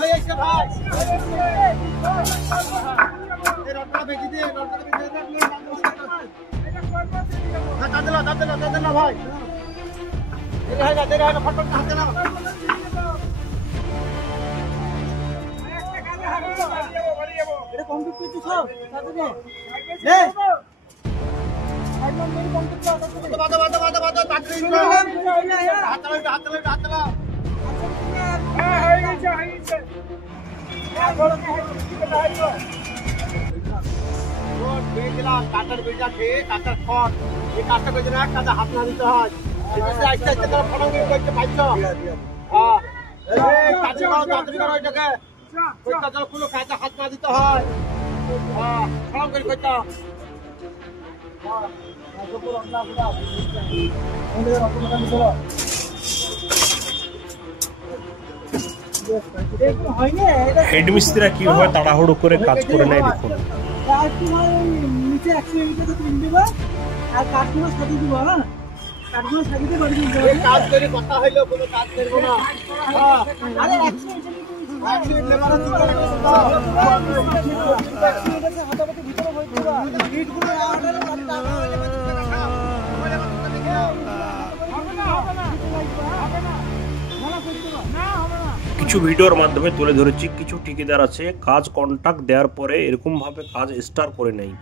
হয়েছে ভাই রডটা বেঁচে দিয়ে রডটা বেঁচে দিয়ে দাঁড়াতে না ভাই দেরি হয় না ফটফট হাতে না এটা কমপ্লিট করছিস সব কাটার বেজা খেয়ে কাটার খড় এই কাজটা করছে না কাজে হাত না দিতে হয় আস্তে আস্তে তারা ফটাং করতে পারছ হ্যাঁ কাজে তাড়াতাড়ি করো এটাকে কোনো কাজে হাত না দিতে হয় হ্যাঁ ফটাং করে করতে হেড মিস্ত্রিরা কিভাবে তাড়াহুড়ো করে কাজ করে নেয় দেখুন। নিচে 100 মিটার দিবা আর কাঠগুলো সাজিয়ে দিব না কাঠগুলো সাজিয়ে বাড়ি দিতে হবে কাজ করে কথা হইলো কোনো কাজ করব না আরে 100 মিটার হাতাপাতি ভিতরে বই দিবা গিটগুলো কিছু ভিডিওর মাধ্যমে তুলে ধরেছি কিছু ঠিকাদার আছে কাজ কন্ট্রাক্ট দেওয়ার পরে এরকম ভাবে কাজ স্টার্ট করে নেয়।